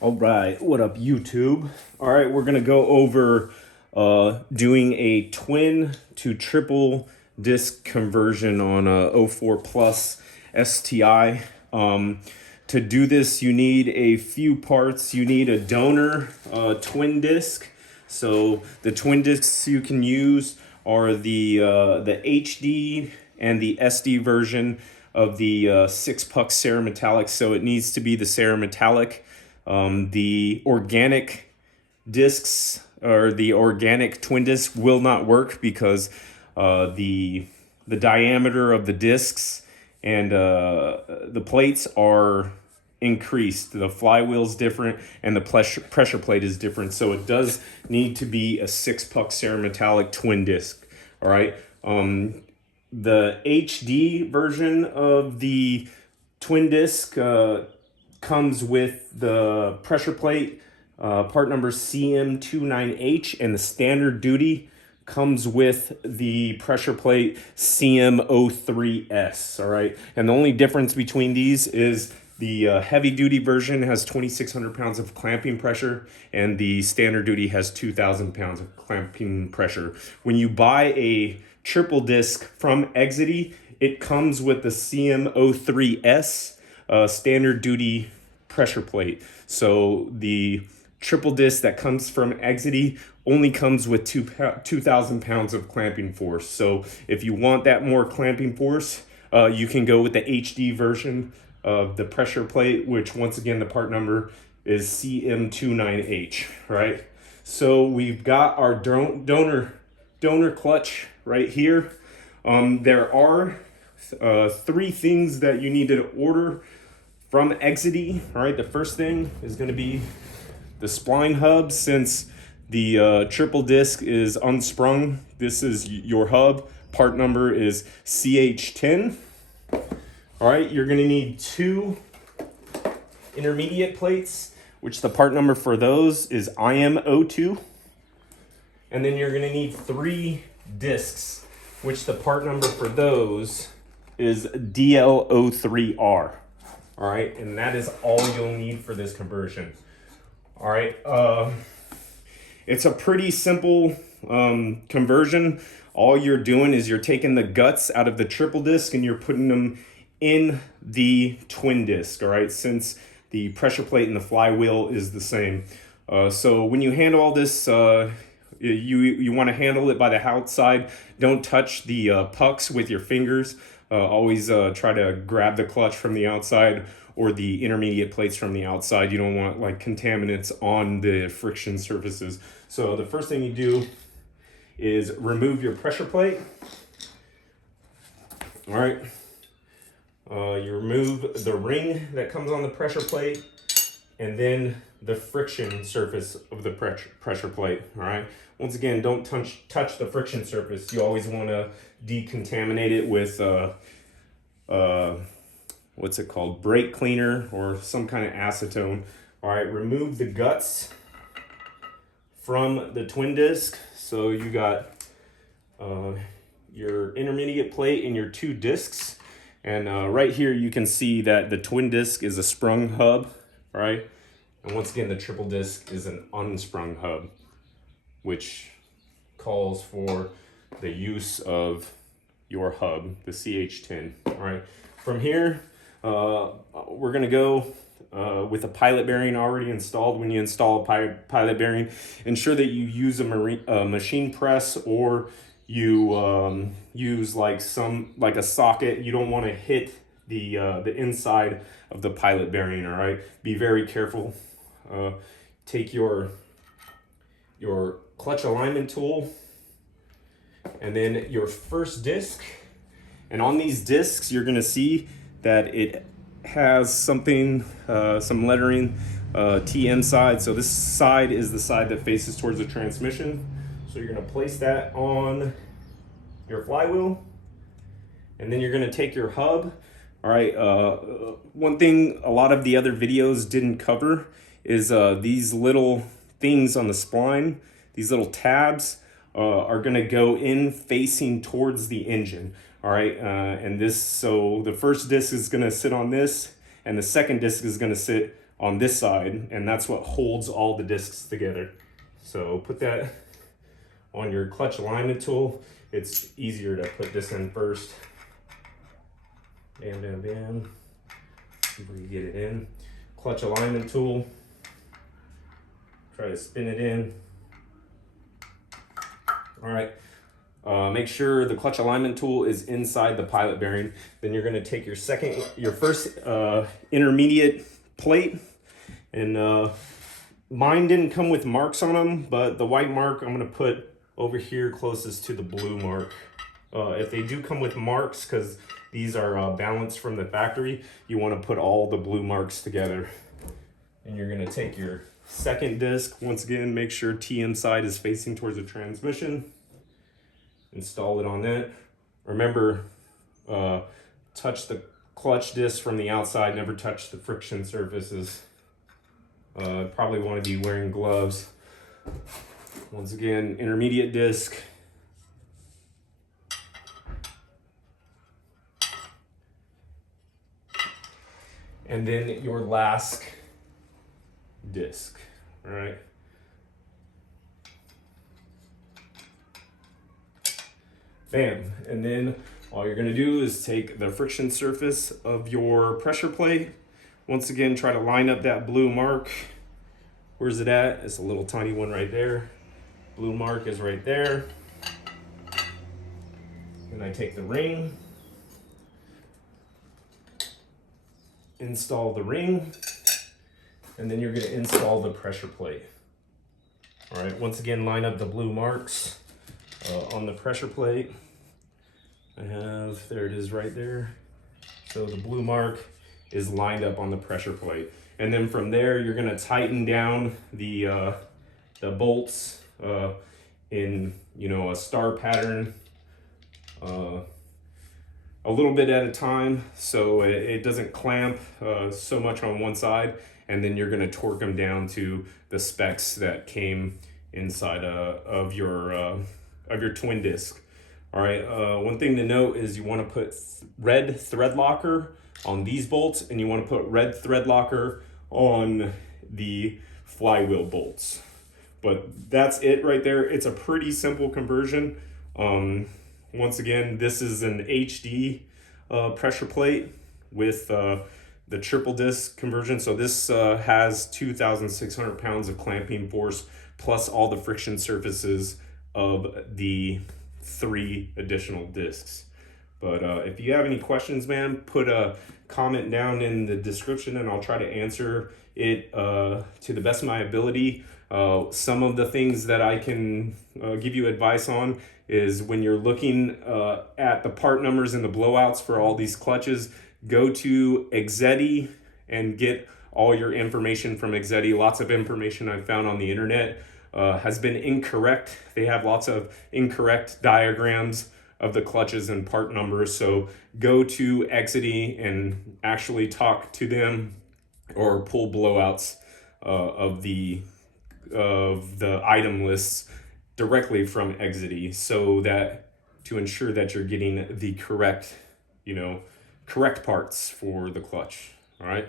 All right, what up, YouTube? All right, we're gonna go over doing a twin to triple disc conversion on a 04 Plus STI. To do this, you need a few parts. You need a donor twin disc. So the twin discs you can use are the HD and the SD version of the 6-puck cerametallic. So it needs to be the cerametallic. The organic discs or the organic twin disc will not work because the diameter of the discs and the plates are increased. The flywheel's different and the pressure plate is different. So it does need to be a 6-puck cerametallic twin disc. All right. The HD version of the twin disc comes with the pressure plate, part number CM29H, and the standard duty comes with the pressure plate CM03S, all right? And the only difference between these is the heavy duty version has 2,600 pounds of clamping pressure and the standard duty has 2,000 pounds of clamping pressure. When you buy a triple disc from Exedy, it comes with the CM03S standard duty pressure plate. So the triple disc that comes from Exedy only comes with 2,000 pounds of clamping force. So if you want that more clamping force, you can go with the HD version of the pressure plate, which once again, the part number is CM29H, right? So we've got our donor clutch right here. There are 3 things that you need to order from Exedy. All right, the first thing is going to be the spline hub. Since the triple disc is unsprung, this is your hub. Part number is CH10. All right, you're going to need 2 intermediate plates, which the part number for those is IM02. And then you're going to need 3 discs, which the part number for those is DL03R. All right, and that is all you'll need for this conversion. All right, it's a pretty simple conversion. All you're doing is you're taking the guts out of the triple disc and you're putting them in the twin disc, all right, since the pressure plate and the flywheel is the same. So when you handle all this, you want to handle it by the outside. Don't touch the pucks with your fingers. Always try to grab the clutch from the outside or the intermediate plates from the outside. You don't want like contaminants on the friction surfaces. So the first thing you do is remove your pressure plate. All right. You remove the ring that comes on the pressure plate and then the friction surface of the pressure plate. All right. Once again, don't touch the friction surface. You always want to decontaminate it with what's it called? Brake cleaner or some kind of acetone. All right, remove the guts from the twin disc. So you got your intermediate plate and your 2 discs. And right here you can see that the twin disc is a sprung hub, right? And once again, the triple disc is an unsprung hub, which calls for the use of your hub, the CH10. All right. From here, we're going to go with a pilot bearing already installed. When you install a pilot bearing, ensure that you use a machine press or you use like a socket. You don't want to hit the inside of the pilot bearing. All right. Be very careful. Take your clutch alignment tool and then your first disc, and on these discs you're going to see that it has something, some lettering, TM side. So this side is the side that faces towards the transmission. So you're going to place that on your flywheel, and then you're going to take your hub. All right, one thing a lot of the other videos didn't cover is these little things on the spline. These little tabs are going to go in facing towards the engine. All right, and so the first disc is going to sit on this, and the second disc is going to sit on this side, and that's what holds all the discs together. So put that on your clutch alignment tool. It's easier to put this in first. Bam, bam, bam. See where you get it in. Clutch alignment tool. Try to spin it in. All right. Make sure the clutch alignment tool is inside the pilot bearing. Then you're going to take your first intermediate plate, and mine didn't come with marks on them, but the white mark I'm going to put over here closest to the blue mark. If they do come with marks, because these are balanced from the factory, you want to put all the blue marks together. And you're going to take your second disc. Once again, make sure TM side is facing towards the transmission. Install it on that. Remember, touch the clutch disc from the outside, never touch the friction surfaces. Probably want to be wearing gloves. Once again, intermediate disc. And then your last disc, all right? Bam, and then all you're gonna do is take the friction surface of your pressure plate. Once again, try to line up that blue mark. Where's it at? It's a little tiny one right there. Blue mark is right there. And I take the ring, install the ring, and then you're gonna install the pressure plate. All right, once again, line up the blue marks on the pressure plate. There it is right there. So the blue mark is lined up on the pressure plate. And then from there, you're gonna tighten down the bolts in, you know, a star pattern, a little bit at a time, so it doesn't clamp so much on one side, and then you're gonna torque them down to the specs that came inside of your twin disc. All right, one thing to note is you wanna put red thread locker on these bolts, and you wanna put red thread locker on the flywheel bolts. But that's it right there. It's a pretty simple conversion. Once again, this is an HD pressure plate with the triple disc conversion. So this has 2,600 pounds of clamping force plus all the friction surfaces of the 3 additional discs. But if you have any questions, man, put a comment down in the description and I'll try to answer it to the best of my ability. Some of the things that I can give you advice on is when you're looking at the part numbers and the blowouts for all these clutches, go to Exedy and get all your information from Exedy. Lots of information I've found on the internet has been incorrect. They have lots of incorrect diagrams of the clutches and part numbers. So go to Exedy and actually talk to them or pull blowouts of the item lists directly from Exedy, so that to ensure that you're getting the correct parts for the clutch. All right.